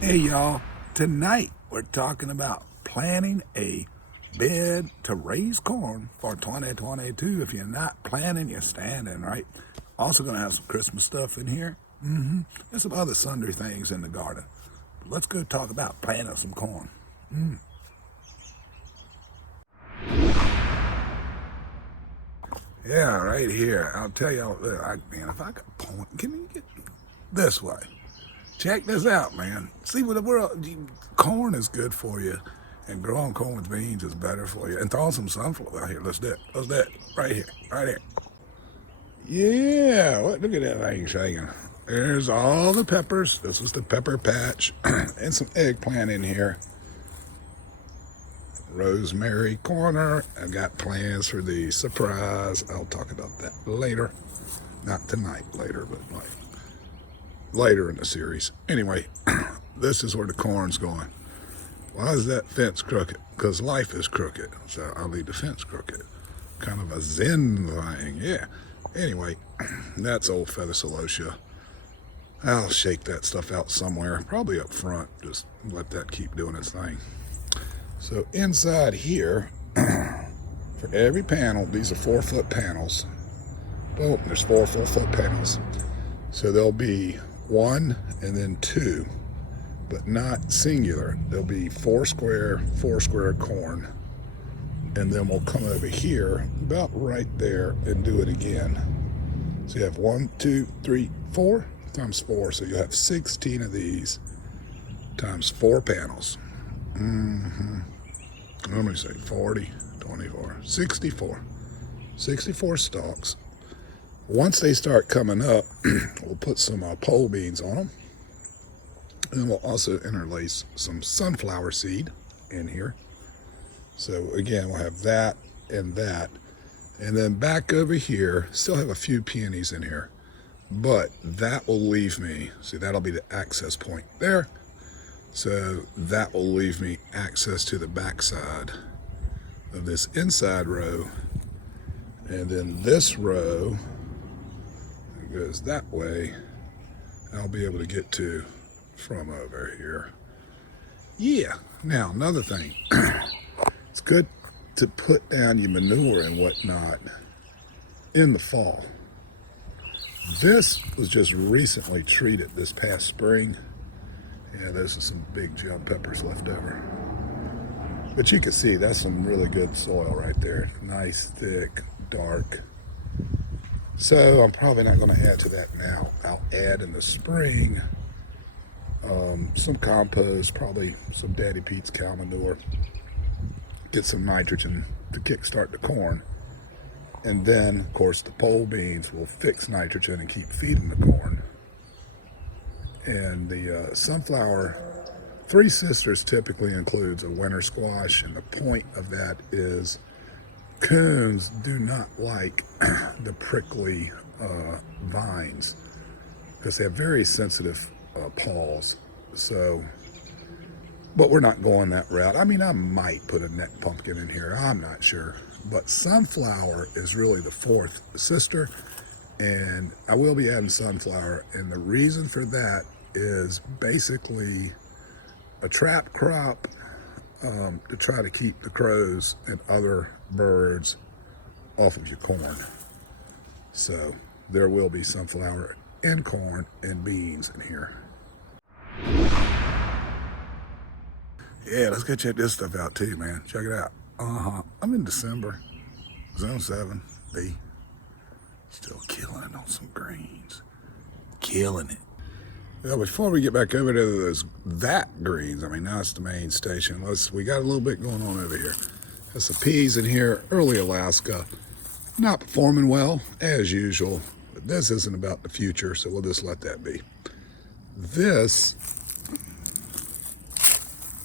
Hey y'all, tonight we're talking about planting a bed to raise corn for 2022. If you're not planting, you're standing, right? Also gonna have some Christmas stuff in here. And some other sundry things in the garden. But let's go talk about planting some corn. Yeah, right here. I'll tell y'all, man, if I could point, can you get this way? Check this out, man. See what the world, corn is good for you, and growing corn with beans is better for you. And throwing some sunflower out here. Let's do it. Let's do it. Right here. Right here. Yeah, look at that thing shaking. There's all the peppers. This is the pepper patch. And some eggplant in here. Rosemary corner. I've got plans for the surprise. I'll talk about that later. Not tonight, later, but like later in the series. Anyway, this is where the corn's going. Why is that fence crooked? Because life is crooked, so I'll leave the fence crooked. Kind of a zen thing, yeah. Anyway, that's old feather celosia. I'll shake that stuff out somewhere, probably up front. Just let that keep doing its thing. So inside here, for every panel, these are 4-foot panels. Boom, there's 4 4-foot panels. So there'll be 1 and then 2, but not singular. There'll be 4 square corn. And then we'll come over here, about right there, and do it again. So you have 1, 2, 3, 4 times 4. So you have 16 of these times 4 panels. Let me say 40, 24, 64. 64 stalks. Once they start coming up, we'll put some pole beans on them. And we'll also interlace some sunflower seed in here. So again, we'll have that and that. And then back over here, still have a few peonies in here. But that will leave me, see, that'll be the access point there. So that will leave me access to the backside of this inside row. And then this row goes that way. I'll be able to get to from over here. Yeah, now another thing. It's good to put down your manure and whatnot in the fall. This was just recently treated this past spring. Yeah, those are some big gel peppers left over. But you can see that's some really good soil right there. Nice, thick, dark. So I'm probably not going to add to that now. I'll add in the spring some compost, probably some Daddy Pete's cow manure. Get some nitrogen to kickstart the corn. And then, of course, the pole beans will fix nitrogen and keep feeding the corn. And the sunflower, Three Sisters typically includes a winter squash, and the point of that is coons do not like the prickly vines because they have very sensitive paws. So, but we're not going that route. I mean, I might put a neck pumpkin in here, I'm not sure. But sunflower is really the fourth sister, and I will be adding sunflower, and the reason for that is basically a trap crop to try to keep the crows and other birds off of your corn. So there will be sunflower and corn and beans in here. Yeah, let's go check this stuff out too, man. Check it out. I'm in December, Zone 7, B. Still killing it on some greens. Killing it. Well, before we get back over to that greens, I mean, now it's the main station. We got a little bit going on over here. There's some peas in here, early Alaska. Not performing well, as usual. But this isn't about the future, so we'll just let that be. This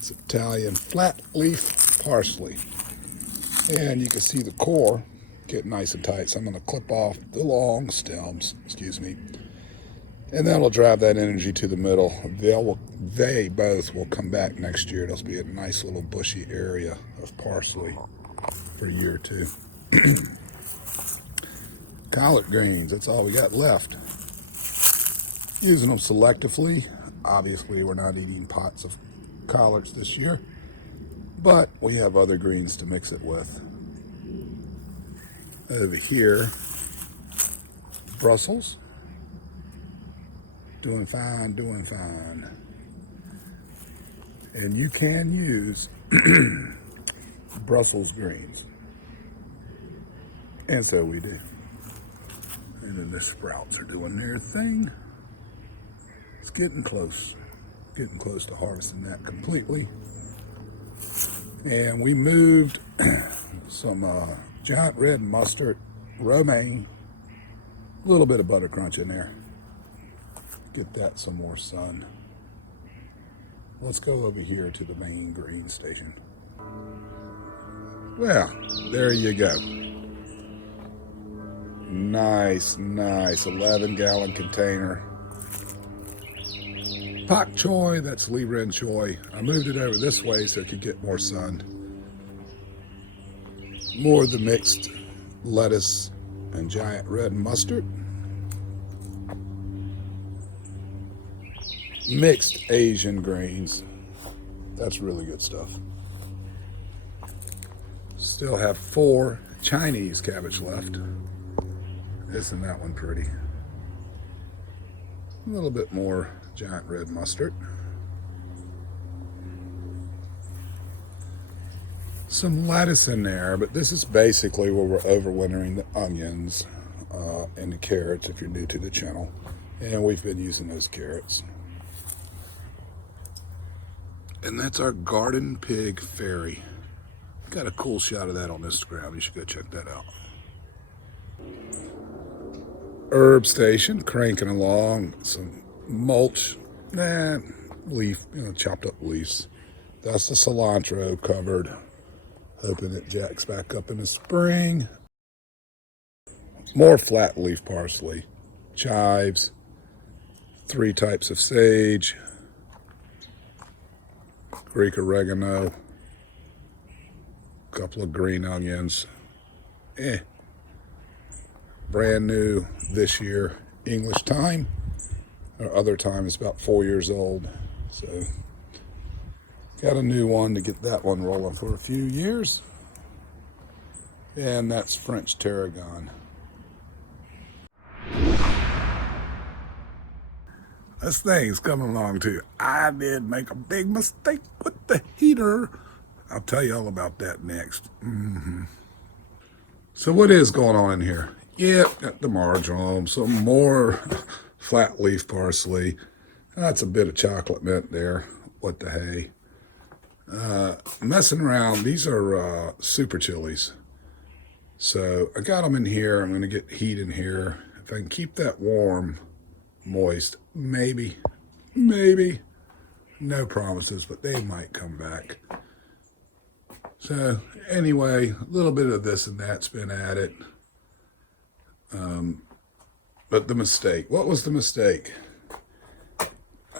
is Italian flat leaf parsley. And you can see the core get nice and tight. So I'm going to clip off the long stems, and that'll drive that energy to the middle. They both will come back next year. There'll be a nice little bushy area of parsley for a year or two. Collard greens, that's all we got left. Using them selectively. Obviously, we're not eating pots of collards this year, but we have other greens to mix it with. Over here, Brussels. Doing fine, doing fine. And you can use Brussels greens. And so we do. And then the sprouts are doing their thing. It's getting close to harvesting that completely. And we moved some giant red mustard, romaine, a little bit of butter crunch in there. Get that some more sun. Let's go over here to the main green station. Well, there you go. Nice 11-gallon container. Pak choy, that's Lee Ren choy. I moved it over this way so it could get more sun. More of the mixed lettuce and giant red mustard. Mixed Asian greens. That's really good stuff. Still have 4 Chinese cabbage left. Isn't that one pretty? A little bit more giant red mustard. Some lettuce in there, but this is basically where we're overwintering the onions and the carrots if you're new to the channel. And we've been using those carrots. And that's our garden pig fairy. Got a cool shot of that on Instagram. You should go check that out. Herb station, cranking along. Some mulch, leaf, chopped up leaves. That's the cilantro covered. Hoping it jacks back up in the spring. More flat leaf parsley, chives, 3 types of sage, Greek oregano, a couple of green onions. Brand new this year, English thyme. Our other thyme is about 4 years old. So got a new one to get that one rolling for a few years. And that's French tarragon. This thing's coming along too. I did make a big mistake with the heater. I'll tell you all about that next. So what is going on in here? Yep, got the marjoram, some more flat leaf parsley. That's a bit of chocolate mint there. What the hey? Messing around. These are super chilies. So I got them in here. I'm going to get heat in here. If I can keep that warm, moist, maybe. No promises, but they might come back. So anyway, a little bit of this and that's been added. But the mistake, what was the mistake? I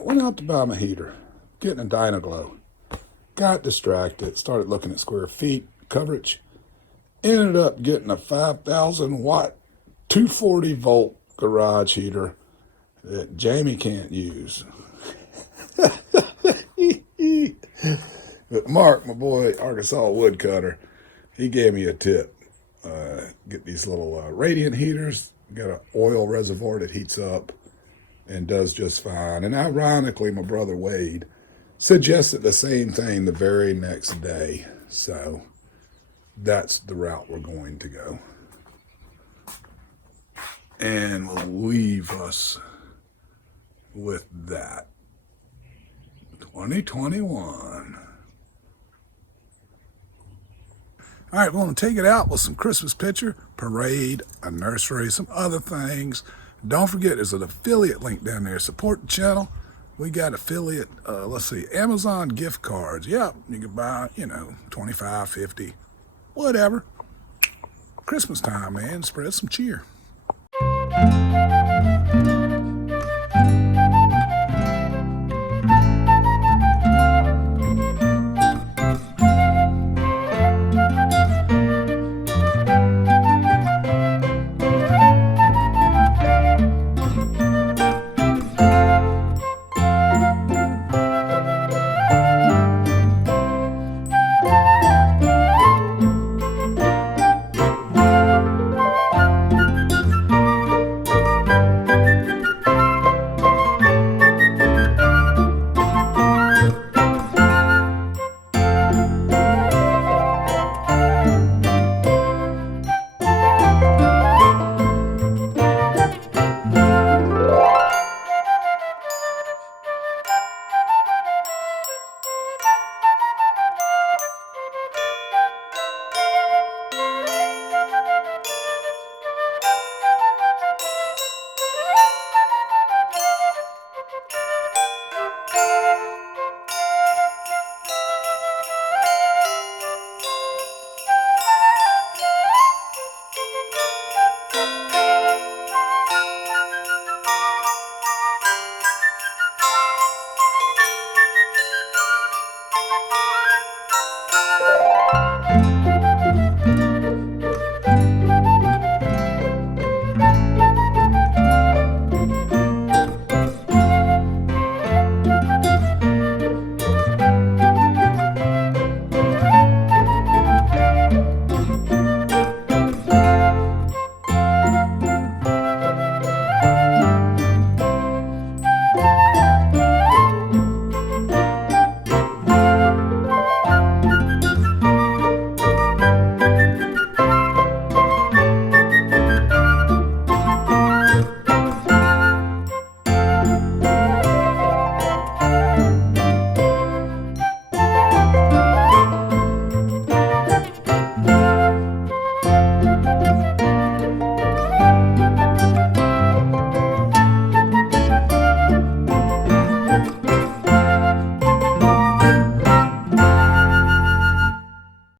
went out to buy my heater, getting a Dynaglow. Got distracted, started looking at square feet coverage. Ended up getting a 5,000 watt, 240 volt garage heater that Jamie can't use. But Mark, my boy, Arkansas woodcutter, he gave me a tip. Get these little radiant heaters. Got an oil reservoir that heats up and does just fine. And ironically, my brother Wade suggested the same thing the very next day. So that's the route we're going to go. And we'll leave us with that. 2021. All right, we're going to take it out with some Christmas picture, parade, a nursery, some other things. Don't forget, there's an affiliate link down there. Support the channel. We got affiliate, let's see, Amazon gift cards. Yep, you can buy, 25, 50, whatever. Christmas time, man. Spread some cheer.